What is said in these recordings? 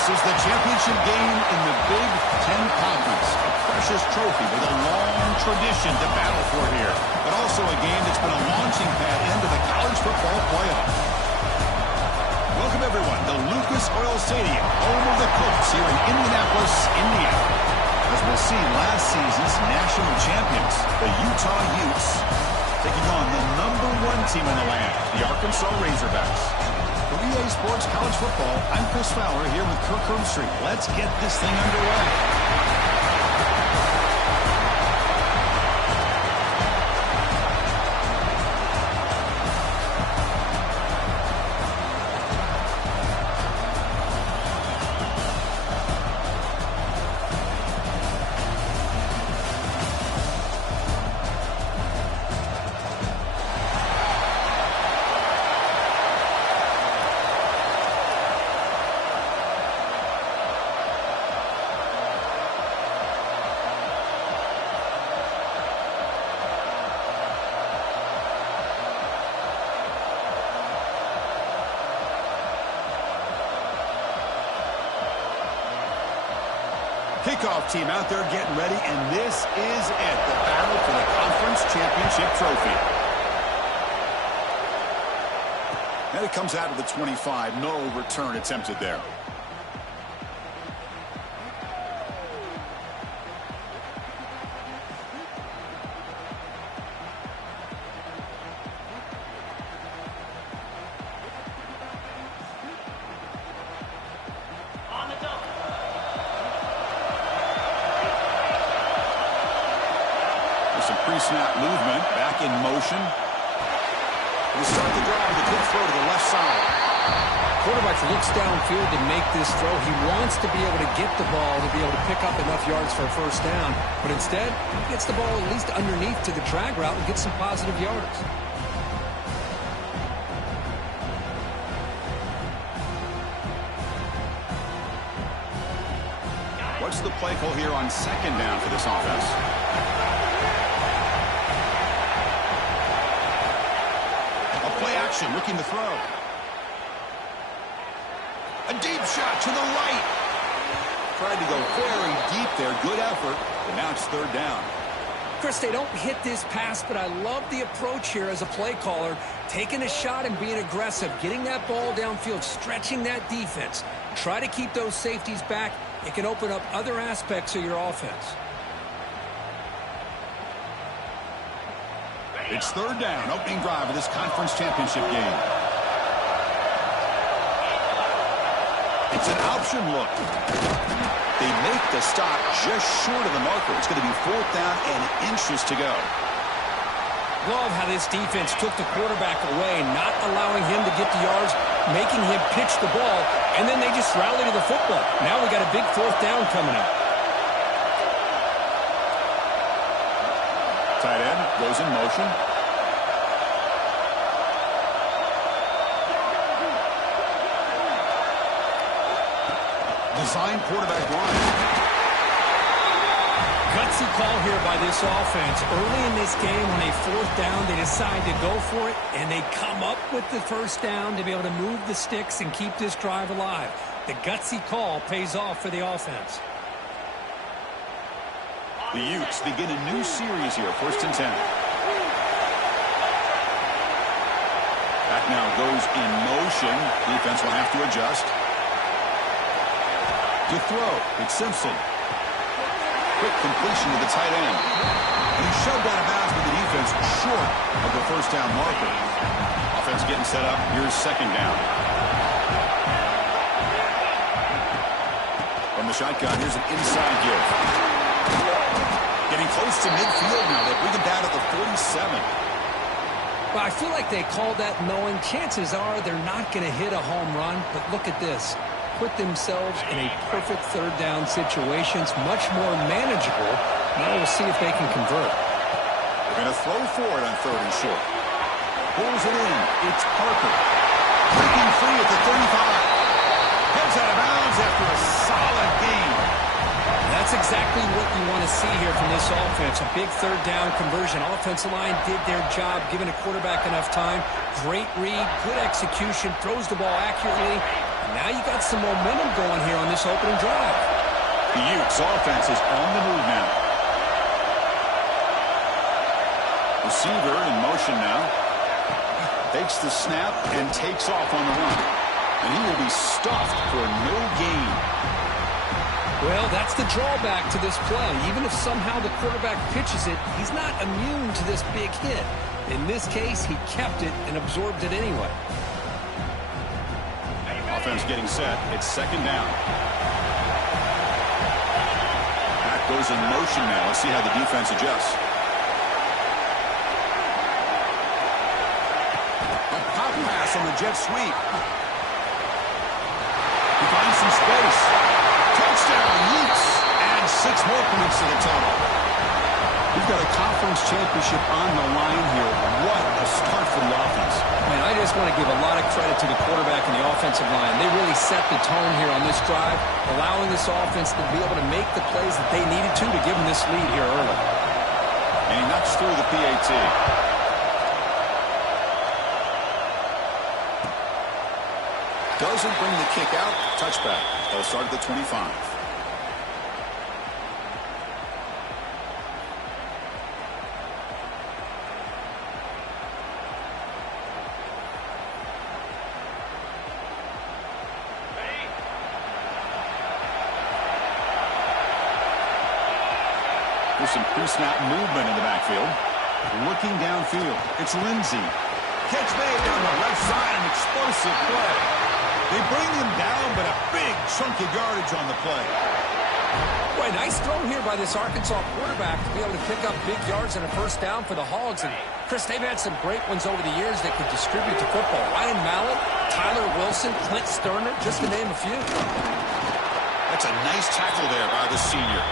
This is the championship game in the Big Ten Conference. A precious trophy with a long tradition to battle for here. But also a game that's been a launching pad into the college football playoff. Welcome, everyone, to Lucas Oil Stadium, home of the Colts here in Indianapolis, Indiana. As we'll see, last season's national champions, the Utah Utes, taking on the #1 team in the land, the Arkansas Razorbacks. For EA Sports College Football, I'm Chris Fowler here with Kirk Herbstreit. Let's get this thing underway. Kickoff team out there getting ready, and this is it, the battle for the conference championship trophy. And it comes out of the 25, no return attempted there. Some pre-snap movement, back in motion. We start the drive with a quick throw to the left side. Quarterback looks downfield to make this throw. He wants to be able to get the ball to be able to pick up enough yards for a first down. But instead, he gets the ball at least underneath to the drag route and gets some positive yards. What's the play call here on second down for this offense? Play action, looking to throw. A deep shot to the right. Tried to go very deep there. Good effort. But now it's third down. Chris, they don't hit this pass, but I love the approach here as a play caller. Taking a shot and being aggressive. Getting that ball downfield. Stretching that defense. Try to keep those safeties back. It can open up other aspects of your offense. It's third down, opening drive of this conference championship game. It's an option look. They make the stop just short of the marker. It's going to be fourth down and inches to go. Love how this defense took the quarterback away, not allowing him to get the yards, making him pitch the ball, and then they just rally to the football. Now we got a big fourth down coming up. Tight end goes in motion. Design quarterback run. Gutsy call here by this offense. Early in this game on a fourth down, they decide to go for it, and they come up with the first down to be able to move the sticks and keep this drive alive. The gutsy call pays off for the offense. The Utes begin a new series here, 1st and 10. That now goes in motion. Defense will have to adjust. To throw, it's Simpson. Quick completion to the tight end. And he's shoved out of bounds with the defense short of the first down marker. Offense getting set up. Here's second down. From the shotgun, here's an inside give. Getting close to midfield now. They bring it down to the 47. Well, I feel like they called that knowing chances are they're not going to hit a home run. But look at this. Put themselves in a perfect third down situation. It's much more manageable. Now we'll see if they can convert. They're going to throw for it on 3rd and short. Pulls it in. It's Parker. Breaking free at the 35. Heads out of bounds after a solid game. That's exactly what you want to see here from this offense. A big third down conversion. Offensive line did their job, giving a quarterback enough time. Great read, good execution, throws the ball accurately. Now you got some momentum going here on this opening drive. The Utes offense is on the move now. Receiver in motion now. Takes the snap and takes off on the run. And he will be stuffed for no gain. Well, that's the drawback to this play. Even if somehow the quarterback pitches it, he's not immune to this big hit. In this case, he kept it and absorbed it anyway. Offense getting set. It's second down. Back goes in motion now. Let's see how the defense adjusts. A pop pass on the jet sweep. He finds some space. Touchdown, Utes. And 6 more points to the total. We've got a conference championship on the line here. What a start for the offense. Man, I just want to give a lot of credit to the quarterback and the offensive line. They really set the tone here on this drive, allowing this offense to be able to make the plays that they needed to give them this lead here early. And he knocks through the PAT. Doesn't bring the kick out. Touchback. They'll start at the 25. There's some pre-snap movement in the backfield. Looking downfield. It's Lindsey. Catch made down the left side. An explosive play. They bring him down, but a big chunk of yardage on the play. Boy, nice throw here by this Arkansas quarterback to be able to pick up big yards and a first down for the Hogs. And, Chris, they've had some great ones over the years that could distribute the football. Ryan Mallett, Tyler Wilson, Clint Sterner, just to name a few. That's a nice tackle there by the senior.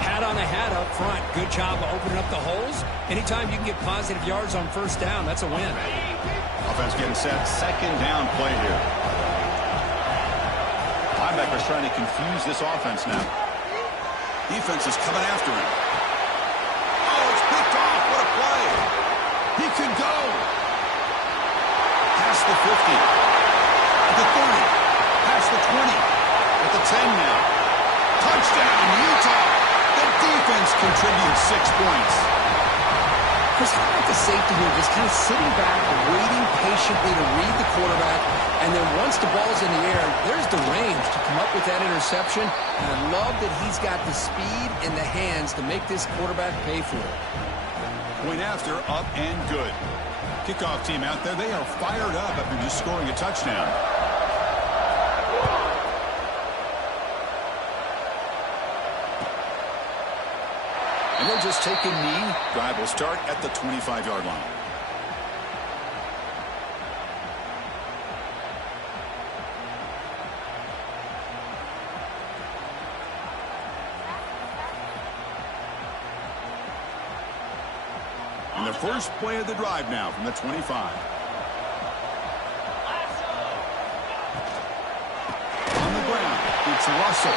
Hat on a hat up front. Good job of opening up the holes. Anytime you can get positive yards on first down, that's a win. Offense getting set. Second down play here. Linebacker's trying to confuse this offense now. Defense is coming after him. Oh, it's picked off. What a play. He can go. Past the 50. At the 30. Past the 20. At the 10 now. Touchdown, Utah. The defense contributes 6 points. Chris, how about the safety here? Just kind of sitting back, waiting patiently to read the quarterback, and then once the ball's in the air, there's the range to come up with that interception. And I love that he's got the speed and the hands to make this quarterback pay for it. Point after, up and good. Kickoff team out there, they are fired up after just scoring a touchdown. And they'll just take a knee. Drive will start at the 25-yard line. And the first play of the drive now from the 25. On the ground, it's Russell.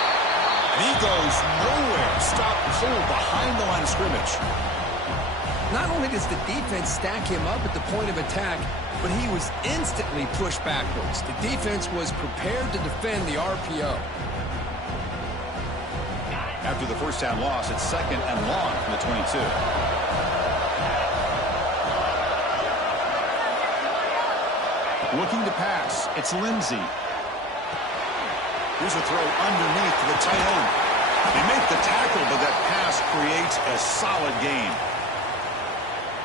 And he goes nowhere. Stop pull behind the line of scrimmage. Not only does the defense stack him up at the point of attack, but he was instantly pushed backwards. The defense was prepared to defend the RPO. After the first down loss, it's second and long from the 22. Looking to pass. It's Lindsey. Here's a throw underneath to the tight end. They make the tackle, but that pass creates a solid gain.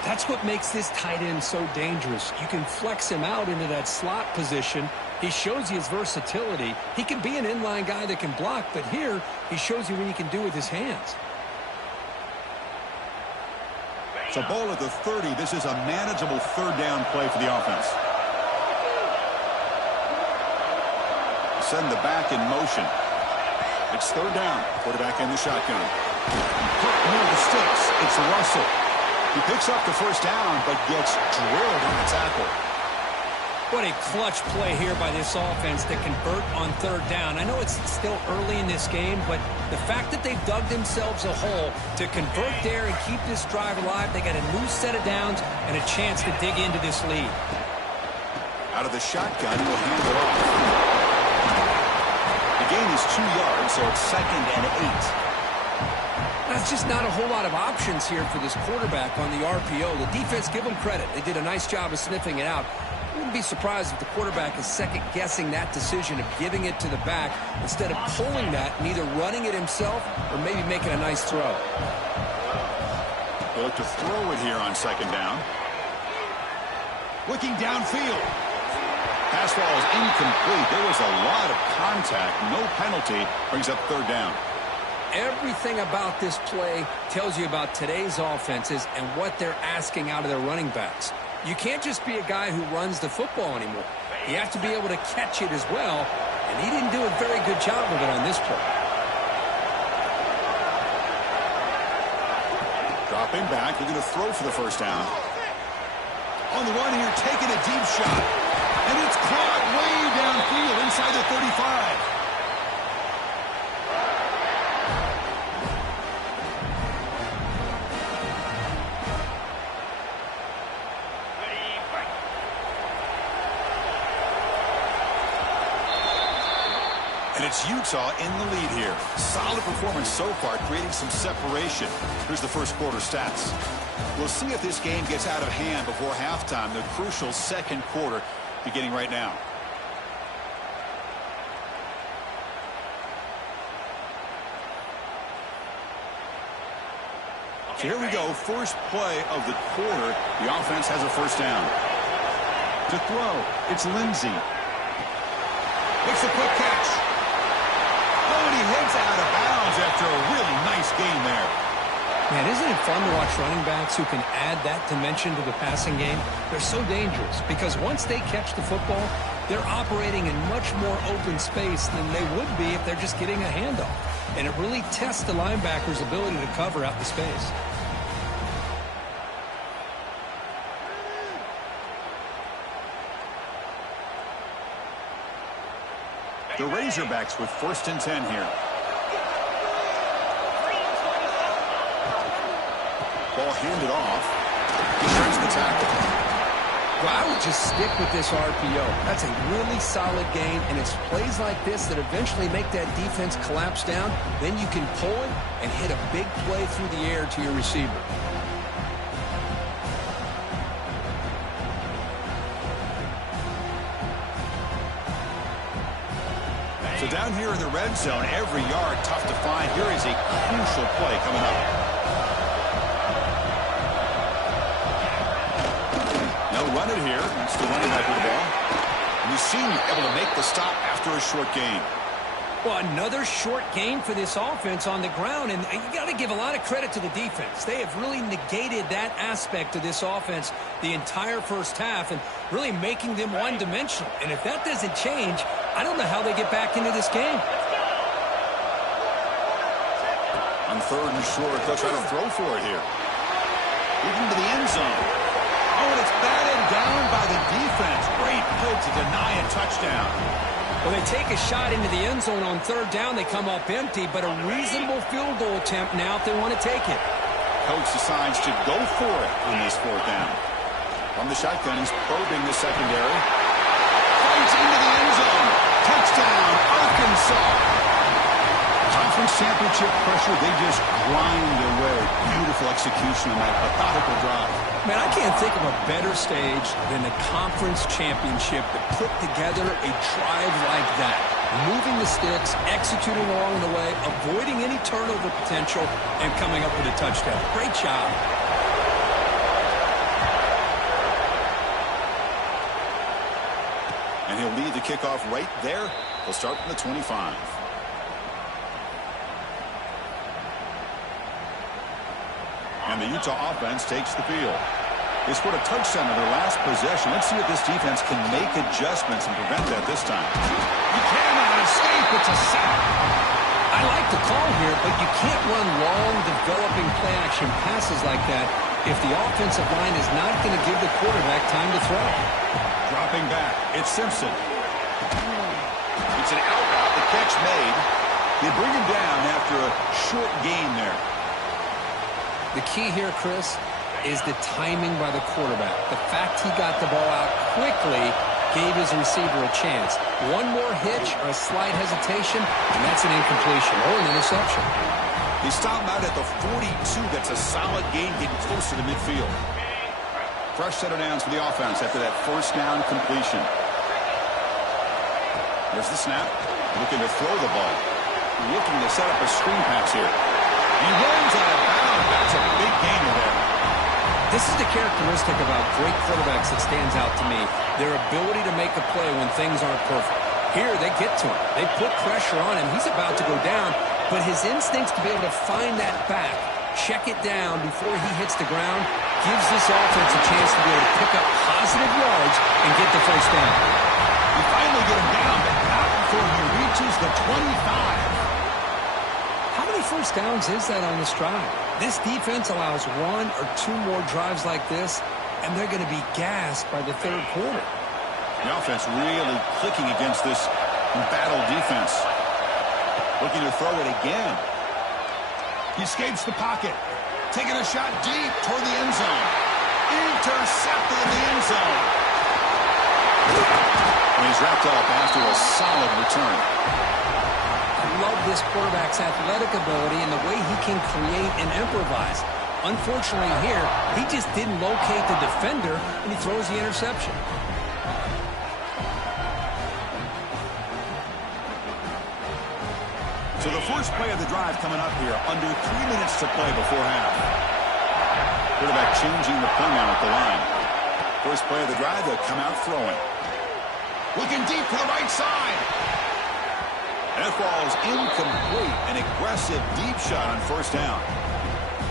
That's what makes this tight end so dangerous. You can flex him out into that slot position. He shows you his versatility. He can be an inline guy that can block, but here he shows you what he can do with his hands. So ball at the 30. This is a manageable third down play for the offense. Send the back in motion. It's third down. Quarterback in the shotgun. Put near the sticks. It's Russell. He picks up the first down, but gets drilled on the tackle. What a clutch play here by this offense to convert on third down. I know it's still early in this game, but the fact that they've dug themselves a hole to convert there and keep this drive alive, they got a new set of downs and a chance to dig into this lead. Out of the shotgun, he'll hand it off. gain is 2 yards, so it's 2nd and 8. That's just not a whole lot of options here for this quarterback on the RPO. The defense, give them credit. They did a nice job of sniffing it out. I wouldn't be surprised if the quarterback is second-guessing that decision of giving it to the back instead of pulling that and either running it himself or maybe making a nice throw. They look to throw it here on 2nd down. Looking downfield. Pass ball is incomplete. There was a lot of contact. No penalty. Brings up 3rd down. Everything about this play tells you about today's offenses and what they're asking out of their running backs. You can't just be a guy who runs the football anymore. You have to be able to catch it as well, and he didn't do a very good job of it on this play. Dropping back, looking to throw for the 1st down. On the run here, taking a deep shot. And it's caught way downfield inside the 35. And it's Utah in the lead here. Solid performance so far, creating some separation. Here's the first quarter stats. We'll see if this game gets out of hand before halftime. The crucial 2nd quarter beginning right now. So here we go. First play of the quarter. The offense has a 1st down. To throw, it's Lindsey. Makes a quick catch. Oh, and he heads out of bounds after a really nice gain there. Man, isn't it fun to watch running backs who can add that dimension to the passing game? They're so dangerous because once they catch the football, they're operating in much more open space than they would be if they're just getting a handoff. And it really tests the linebacker's ability to cover out the space. The Razorbacks with 1st and 10 here. Ball handed off. He turns the tackle. Well, I would just stick with this RPO. That's a really solid game, and it's plays like this that eventually make that defense collapse down. Then you can pull it and hit a big play through the air to your receiver. So down here in the red zone, every yard tough to find. Here is a crucial play coming up. Now run it here. That's the running back with the ball. And you seem able to make the stop after a short gain. Well, another short game for this offense on the ground, and you got to give a lot of credit to the defense. They have really negated that aspect of this offense the entire first half and really making them one-dimensional. And if that doesn't change, I don't know how they get back into this game. On 3rd and short, they'll try to throw for it here. Leading to the end zone. Oh, and it's batted down by the defense. Great play to deny a touchdown. Well, they take a shot into the end zone on 3rd down. They come up empty, but a reasonable field goal attempt now if they want to take it. Coach decides to go for it on this 4th down. From the shotgun, he's probing the secondary. Fights into the end zone. Touchdown, Arkansas. Conference championship pressure, they just grind away. Beautiful execution on that methodical drive. Man, I can't think of a better stage than the conference championship to put together a drive like that. Moving the sticks, executing along the way, avoiding any turnover potential, and coming up with a touchdown. Great job. And he'll lead the kickoff right there. He'll start from the 25. And the Utah offense takes the field. They scored a touchdown in their last possession. Let's see if this defense can make adjustments and prevent that this time. You cannot escape. It's a sack. I like the call here, but you can't run long, developing play-action passes like that if the offensive line is not going to give the quarterback time to throw. Dropping back, it's Simpson. It's an out route. The catch made. They bring him down after a short gain there. The key here, Chris, is the timing by the quarterback. The fact he got the ball out quickly gave his receiver a chance. One more hitch or a slight hesitation, and that's an incompletion or an interception. He stopped out at the 42. That's a solid gain, getting close to the midfield. Fresh set of downs for the offense after that first down completion. There's the snap. Looking to throw the ball. Looking to set up a screen pass here. He runs out of bounds. That's a big gainer there. This is the characteristic about great quarterbacks that stands out to me. Their ability to make a play when things aren't perfect. Here, they get to him. They put pressure on him. He's about to go down, but his instincts to be able to find that back, check it down before he hits the ground, gives this offense a chance to be able to pick up positive yards and get the first down. You finally get him down, but not before he reaches the 25. How many first downs is that on this drive? This defense allows one or two more drives like this, and they're going to be gassed by the third quarter. The offense really clicking against this battle defense. Looking to throw it again. He escapes the pocket. Taking a shot deep toward the end zone. Intercepted in the end zone. And he's wrapped up after a solid return. I love this quarterback's athletic ability and the way he can create and improvise. Unfortunately here, he just didn't locate the defender, and he throws the interception. So the first play of the drive coming up here, under 3 minutes to play before half. Quarterback changing the play now at the line. First play of the drive, they'll come out throwing. Looking deep to the right side. That ball's incomplete. An aggressive deep shot on first down.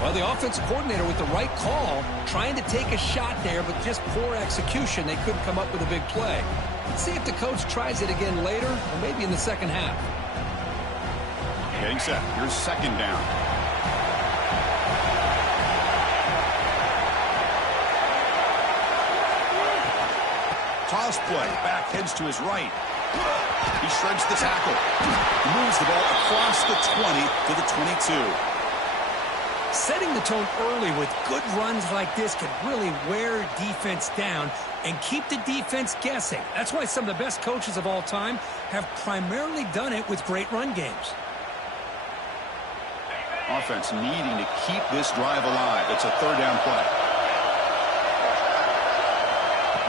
Well, the offensive coordinator with the right call, trying to take a shot there, but just poor execution. They couldn't come up with a big play. Let's see if the coach tries it again later, or maybe in the second half. Getting set. Here's second down. Toss play. Back heads to his right. He shreds the tackle. Moves the ball across the 20 to the 22. Setting the tone early with good runs like this can really wear defense down and keep the defense guessing. That's why some of the best coaches of all time have primarily done it with great run games. Offense needing to keep this drive alive. It's a third down play.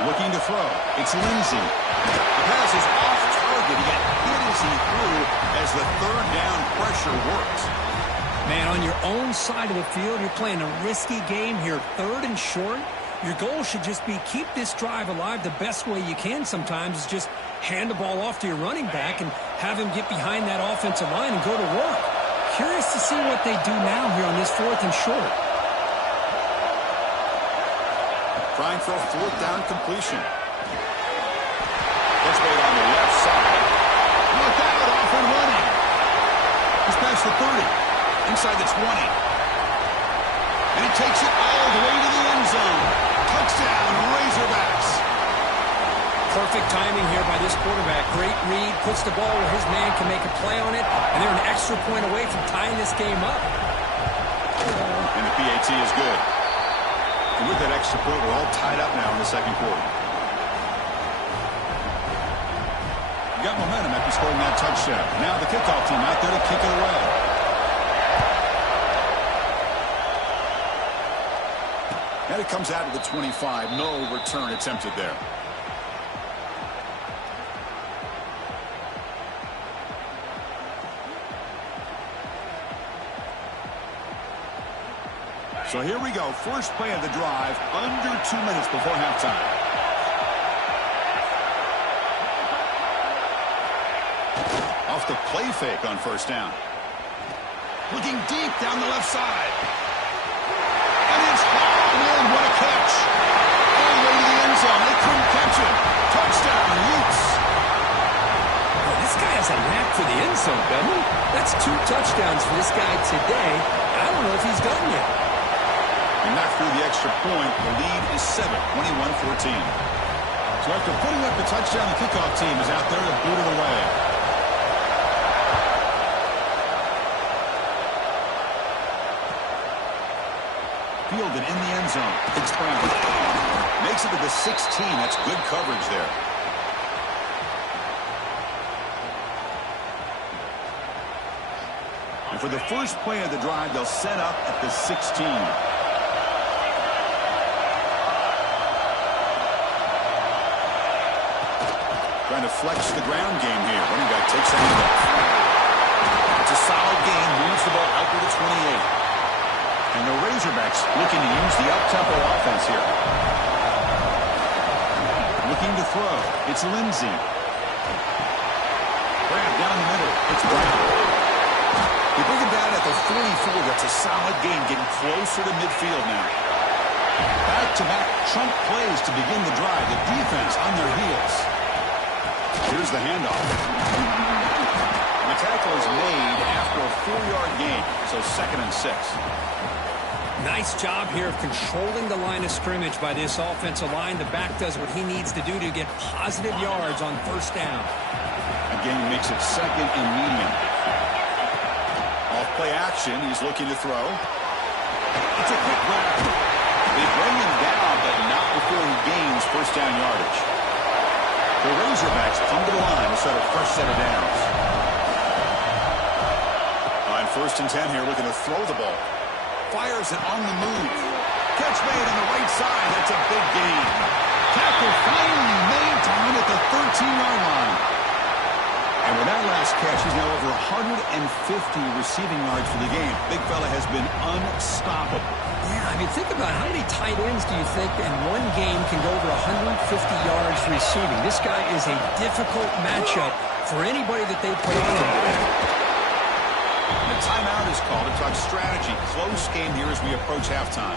Looking to throw. It's Lindsey. The pass is off target. He got hit as he threw as the third down pressure works. Man, on your own side of the field, you're playing a risky game here. Third and short. Your goal should just be keep this drive alive the best way you can sometimes is just hand the ball off to your running back and have him get behind that offensive line and go to work. Curious to see what they do now here on this fourth and short. Trying for a fourth down completion. Let's wait on the left side. Look out, off and running. He's past the 30. Inside the 20. And he takes it all the way to the end zone. Touchdown, Razorbacks. Perfect timing here by this quarterback. Great read, puts the ball where his man can make a play on it, and they're an extra point away from tying this game up. And the PAT is good. And with that extra point, we're all tied up now in the second quarter. You got momentum after scoring that touchdown. Now the kickoff team out there to kick it away. And it comes out of the 25. No return attempted there. So here we go. First play of the drive, under 2 minutes before halftime. Off the play fake on first down. Looking deep down the left side. And it's hauled in. What a catch. All the way to the end zone. They couldn't catch it. Touchdown, Utes. Well, this guy has a knack for the end zone, doesn't he? That's 2 touchdowns for this guy today. I don't know if he's done yet. And not through the extra point. The lead is 7, 21-14. So after putting up the touchdown, the kickoff team is out there to boot it away. Fielded in the end zone. It's Brown. Makes it to the 16. That's good coverage there. for the first play of the drive, they'll set up at the 16. Trying to flex the ground game here. Running back takes the handoff. It's a solid gain. Moves the ball out to the 28. And the Razorbacks looking to use the up-tempo offense here. Looking to throw. It's Lindsey. Grab down the middle. It's Brown. They bring him down at the 44. That's a solid gain, getting closer to midfield now. Back-to-back trunk plays to begin the drive. The defense on their heels. Here's the handoff. And the tackle is made after a 4-yard gain, so 2nd and 6. Nice job here of controlling the line of scrimmage by this offensive line. The back does what he needs to do to get positive yards on first down. Again, makes it 2nd and medium. Off play action, he's looking to throw. It's a quick grab. They bring him down, but not before he gains first down yardage. The Razorbacks come to the line to start a fresh set of downs. On 1st and 10 here, looking to throw the ball. Fires it on the move. Catch made on the right side. That's a big gain. Tackle finally made to win at the 13-yard line. And with that last catch, he's now over 150 receiving yards for the game. Big fella has been unstoppable. Yeah, I mean, think about how many tight ends do you think in one game can go over 150 yards receiving? This guy is a difficult matchup for anybody that they put on him. The timeout is called to talk strategy. Close game here as we approach halftime.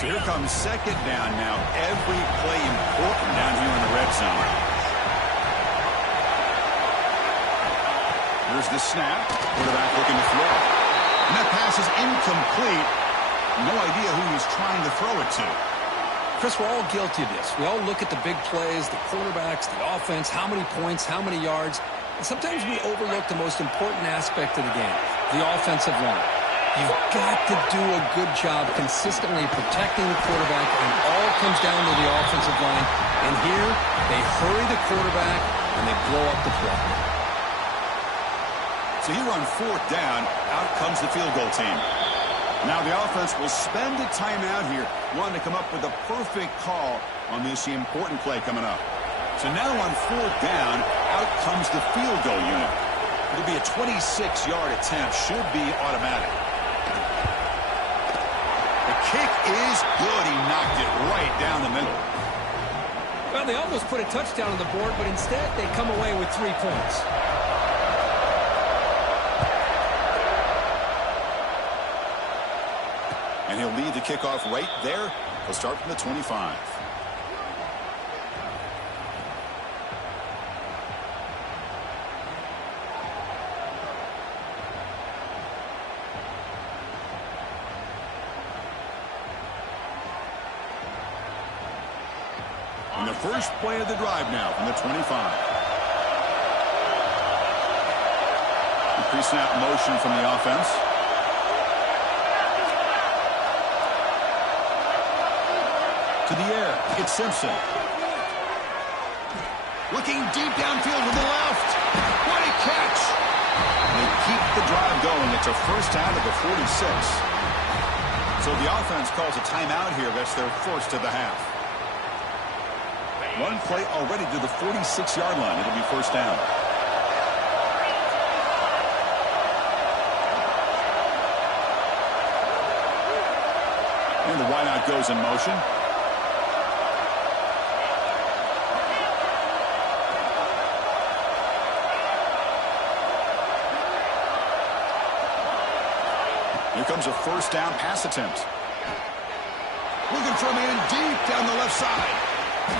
So here comes 2nd down now. Every play important down here in the red zone. Here's the snap. Quarterback looking to throw. And that pass is incomplete. No idea who he's trying to throw it to. Chris, we're all guilty of this. We all look at the big plays, the quarterbacks, the offense, how many points, how many yards. And sometimes we overlook the most important aspect of the game, the offensive line. You've got to do a good job consistently protecting the quarterback, and all comes down to the offensive line. And here, they hurry the quarterback, and they blow up the play. So here on 4th down, out comes the field goal team. Now the offense will spend a timeout here, wanting to come up with a perfect call on this important play coming up. So now on 4th down, out comes the field goal unit. It'll be a 26-yard attempt, should be automatic. The kick is good. He knocked it right down the middle. Well, they almost put a touchdown on the board, but instead they come away with 3 points. And he'll lead the kickoff right there. He'll start from the 25. And the first play of the drive now from the 25. The pre-snap motion from the offense. To the air, it's Simpson. Looking deep downfield with the left. What a catch. They keep the drive going. It's a first down at the 46. So the offense calls a timeout here. That's their first of the half. One play already to the 46-yard line. It'll be first down. And the wideout goes in motion. Here comes a first down pass attempt. Looking for a man deep down the left side.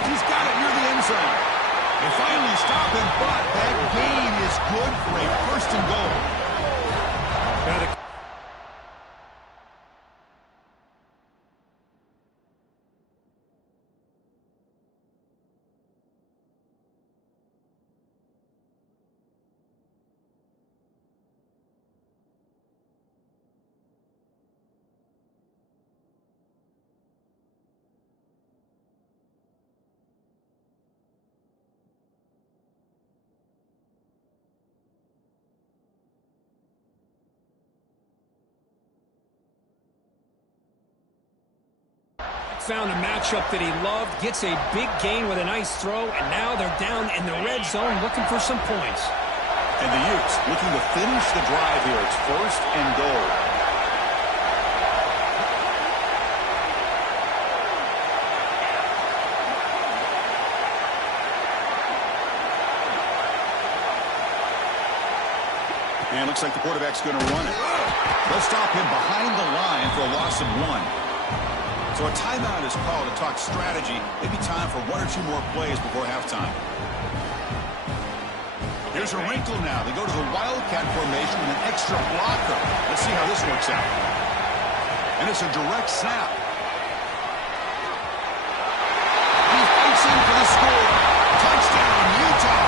He's got it near the end zone. They finally stop him, but that gain is good for a first and goal. found a matchup that he loved, gets a big gain with a nice throw, and now they're down in the red zone looking for some points. And the Utes looking to finish the drive here. It's 1st and goal. And looks like the quarterback's going to run it. They'll stop him behind the line for a loss of 1. So a timeout is called to talk strategy. Maybe time for 1 or 2 more plays before halftime. Here's a wrinkle now. They go to the Wildcat formation with an extra blocker. Let's see how this works out. And it's a direct snap. He fights in for the score. Touchdown, Utah.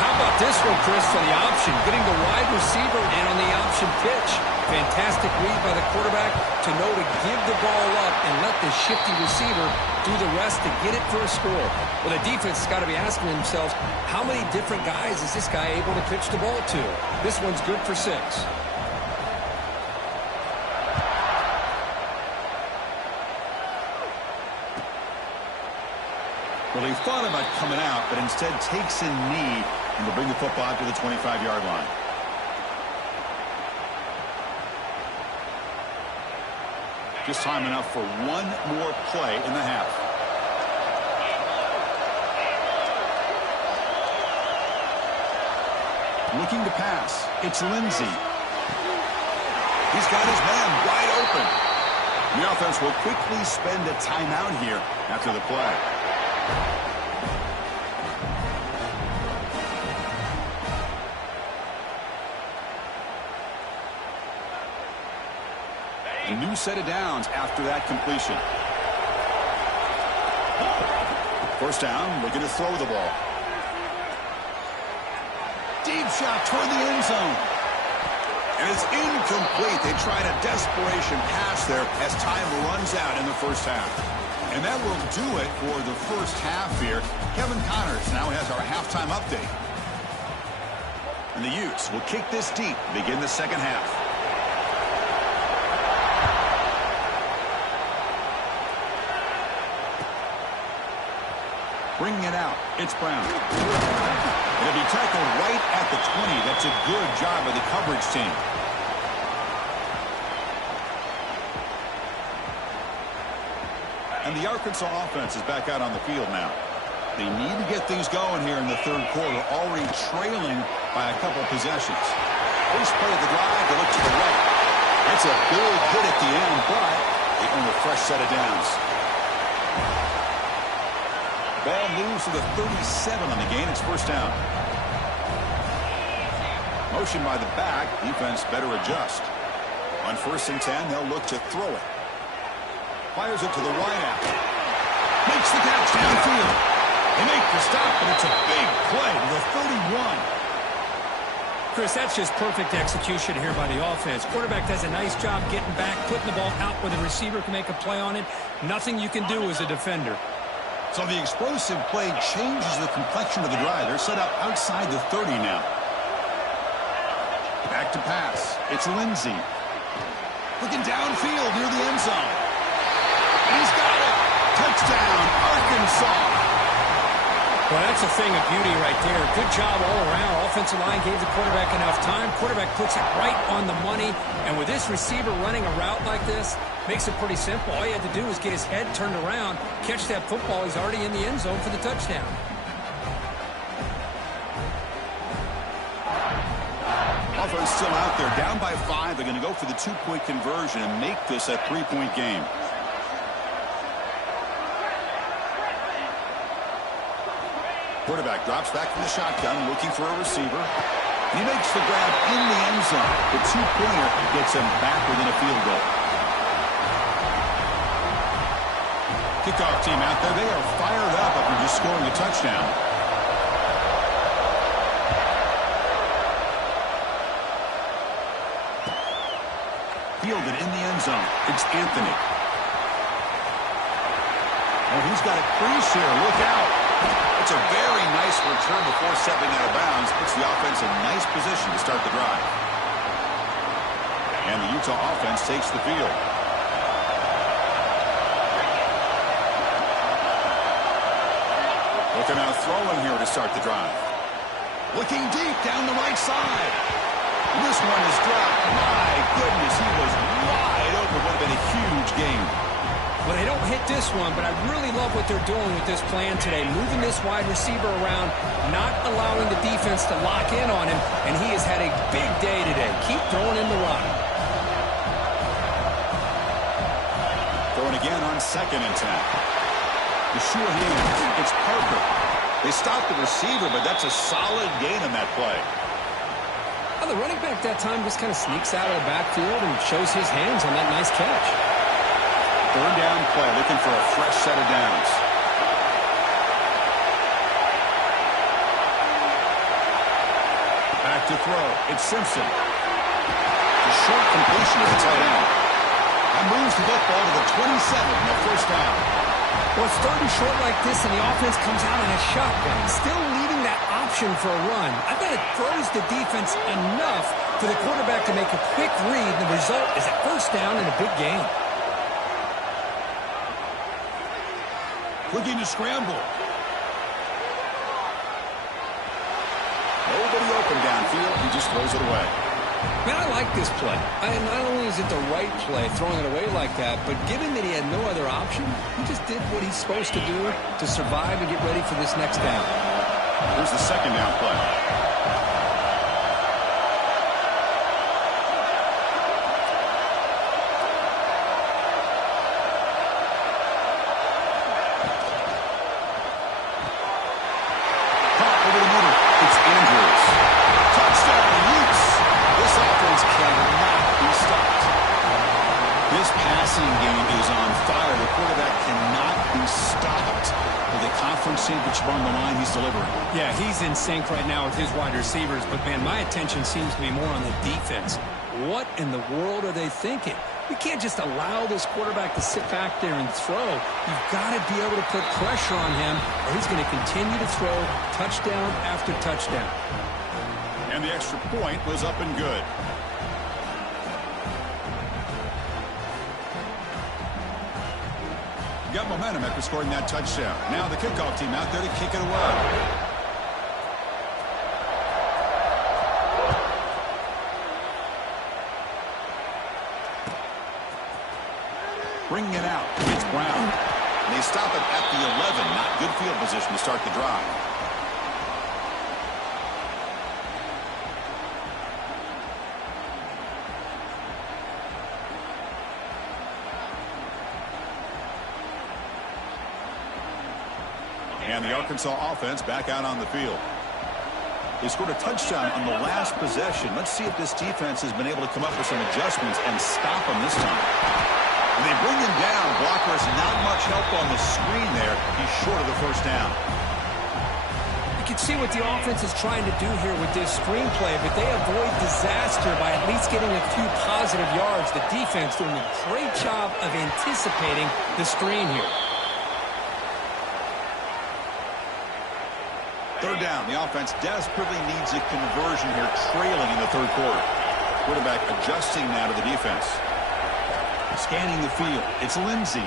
How about this one, Chris, for the option? Getting the wide receiver in on the option pitch. Fantastic read by the quarterback to know to give the ball up and let the shifty receiver do the rest to get it for a score. Well, the defense has got to be asking themselves, how many different guys is this guy able to pitch the ball to? This one's good for 6. Well, he thought about coming out, but instead takes a knee and will bring the football out to the 25-yard line. Just time enough for 1 more play in the half. Looking to pass. It's Lindsey. He's got his man wide open. The offense will quickly spend a timeout here after the play. A new set of downs after that completion. 1st down, looking to throw the ball. Deep shot toward the end zone. And it's incomplete. They tried a desperation pass there as time runs out in the 1st half. And that will do it for the 1st half here. Kevin Connors now has our halftime update. And the Utes will kick this deep to begin the 2nd half. Bringing it out, it's Brown. It'll be tackled right at the 20. That's a good job by the coverage team. And the Arkansas offense is back out on the field now. They need to get things going here in the 3rd quarter, already trailing by a couple possessions. First play of the drive, they look to the right. That's a big hit at the end, but they earn a fresh set of downs. Ball moves to the 37 on the gain. It's 1st down. Motion by the back. Defense better adjust. On 1st and 10, they'll look to throw it. Fires it to the wide out. Makes the catch downfield. They make the stop, but it's a big play to the 31. Chris, that's just perfect execution here by the offense. Quarterback does a nice job getting back, putting the ball out where the receiver can make a play on it. Nothing you can do as a defender. So the explosive play changes the complexion of the drive. They're set up outside the 30 now. Back to pass. It's Lindsey. Looking downfield near the end zone. And he's got it. Touchdown, Arkansas. Well, that's a thing of beauty right there. Good job all around. Offensive line gave the quarterback enough time. Quarterback puts it right on the money. And with this receiver running a route like this, makes it pretty simple. All you had to do was get his head turned around, catch that football. He's already in the end zone for the touchdown. Offense still out there. Down by 5. They're going to go for the 2-point conversion and make this a 3-point game. Quarterback drops back from the shotgun, looking for a receiver. And he makes the grab in the end zone. The 2-pointer gets him back within a field goal. Kickoff team out there. They are fired up after just scoring a touchdown. Fielded in the end zone. It's Anthony. Oh, he's got a crease here. Look out. It's a very nice return before stepping out of bounds. Puts the offense in nice position to start the drive. And the Utah offense takes the field. Looking out throwing here to start the drive. Looking deep down the right side. And this one is dropped. My goodness, he was wide open. Would have been a huge gain. Well, they don't hit this one, but I really love what they're doing with this plan today. Moving this wide receiver around, not allowing the defense to lock in on him, and he has had a big day today. Keep throwing him the rock. Throwing again on 2nd and 10. The sure hand. It's Parker. They stopped the receiver, but that's a solid gain on that play. Well, the running back that time just kind of sneaks out of the backfield and shows his hands on that nice catch. 3rd down play, looking for a fresh set of downs. Back to throw. It's Simpson. A short completion to the tight end. That moves the football to the 27 and a 1st down. Well, it's 3rd and short like this, and the offense comes out in a shotgun, still leaving that option for a run. I bet it throws the defense enough for the quarterback to make a quick read, and the result is a 1st down and a big gain. Looking to scramble. Nobody open downfield. He just throws it away. Man, I like this play. Not only is it the right play, throwing it away like that, but given that he had no other option, he just did what he's supposed to do to survive and get ready for this next down. Here's the 2nd down play. On the line, he's delivering. Yeah, he's in sync right now with his wide receivers, but man, my attention seems to be more on the defense. What in the world are they thinking? We can't just allow this quarterback to sit back there and throw. You've got to be able to put pressure on him, or he's going to continue to throw touchdown after touchdown. And the extra point was up and good. Got momentum after scoring that touchdown. Now the kickoff team out there to kick it away. Bringing it out. It's Brown. And they stop it at the 11. Not good field position to start the drive. And the Arkansas offense back out on the field. They scored a touchdown on the last possession. Let's see if this defense has been able to come up with some adjustments and stop them this time. And they bring him down. Blocker has not much help on the screen there. He's short of the 1st down. You can see what the offense is trying to do here with this screenplay, but they avoid disaster by at least getting a few positive yards. The defense doing a great job of anticipating the screen here. 3rd down. The offense desperately needs a conversion here, trailing in the 3rd quarter. Quarterback adjusting now to the defense. Scanning the field. It's Lindsey.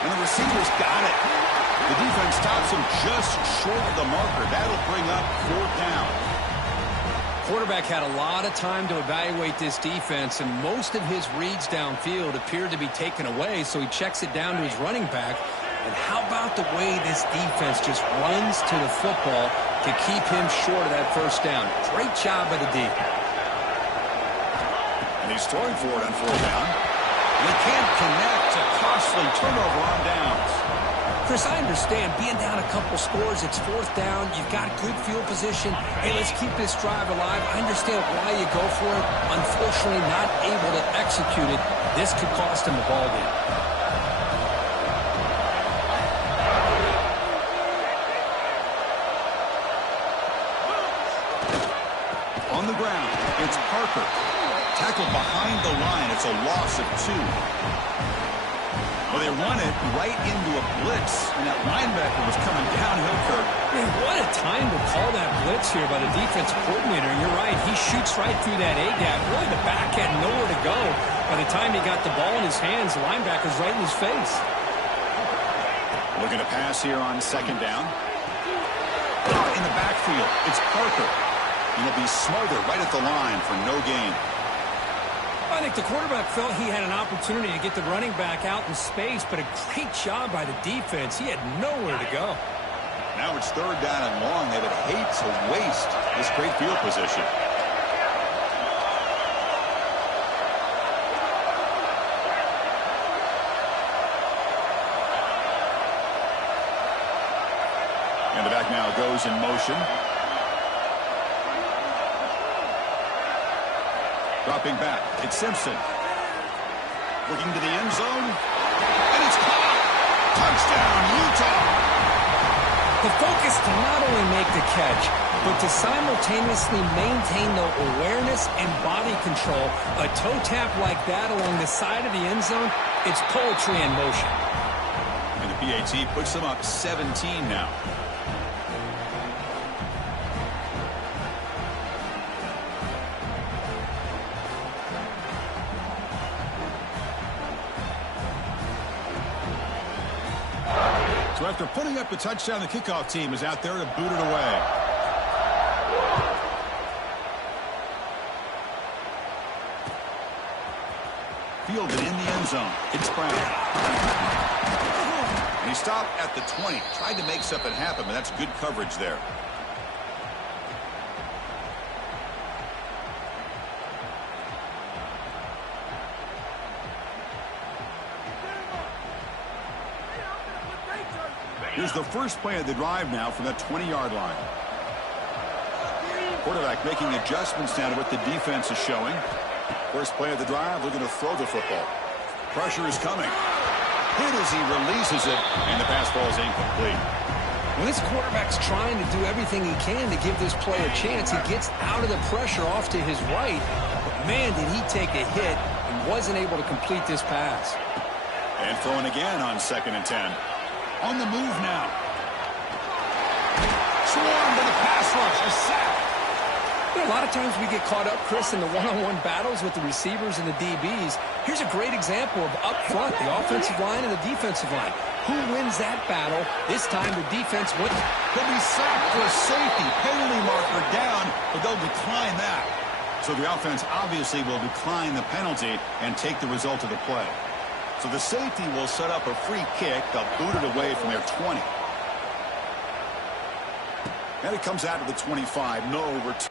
And the receiver's got it. The defense stops him just short of the marker. That'll bring up 4th down. Quarterback had a lot of time to evaluate this defense, and most of his reads downfield appeared to be taken away, so he checks it down to his running back. And how about the way this defense just runs to the football to keep him short of that 1st down? Great job by the D. And he's throwing for it on 4th down. And he can't connect. A costly turnover on downs. Chris, I understand being down a couple scores, it's 4th down, you've got good field position. Hey, let's keep this drive alive. I understand why you go for it. Unfortunately, not able to execute it. This could cost him the ball game. On the ground, it's Parker. Tackled behind the line. It's a loss of 2. Well, they run it right into a blitz, and that linebacker was coming downhill, Kirk. Man, what a time to call that blitz here by the defense coordinator. And you're right, he shoots right through that A-gap. Really, the back had nowhere to go. By the time he got the ball in his hands, the linebacker's right in his face. Looking to pass here on second down. In the backfield, it's Parker. And he'll be smothered right at the line for no gain. I think the quarterback felt he had an opportunity to get the running back out in space, but a great job by the defense. He had nowhere to go. Now it's third down and long. They would hate to waste this great field position. And the back now goes in motion. Dropping back, it's Simpson. Looking to the end zone. And it's caught. Touchdown, Utah. The focus to not only make the catch, but to simultaneously maintain the awareness and body control. A toe tap like that along the side of the end zone, it's poetry in motion. And the PAT puts them up 17 now. So after putting up a touchdown, the kickoff team is out there to boot it away. Fielded in the end zone. It's Brown. And he stopped at the 20. Tried to make something happen, but that's good coverage there. Here's the first play of the drive now from that 20-yard line. Quarterback making adjustments now to what the defense is showing. First play of the drive, looking to throw the football. Pressure is coming. Hit as he releases it, and the pass falls incomplete. When this quarterback's trying to do everything he can to give this player a chance, he gets out of the pressure off to his right. But man, did he take a hit and wasn't able to complete this pass. And throwing again on 2nd and 10. On the move now. Swarmed to the pass rush. A sack. You know, a lot of times we get caught up, Chris, in the one-on-one battles with the receivers and the DBs. Here's a great example of up front, the offensive line and the defensive line. Who wins that battle? This time the defense wins. He'll be sacked for a safety. Penalty marker down, but they'll decline that. So the offense obviously will decline the penalty and take the result of the play. So the safety will set up a free kick. They'll boot it away from their 20. And it comes out to the 25. No return.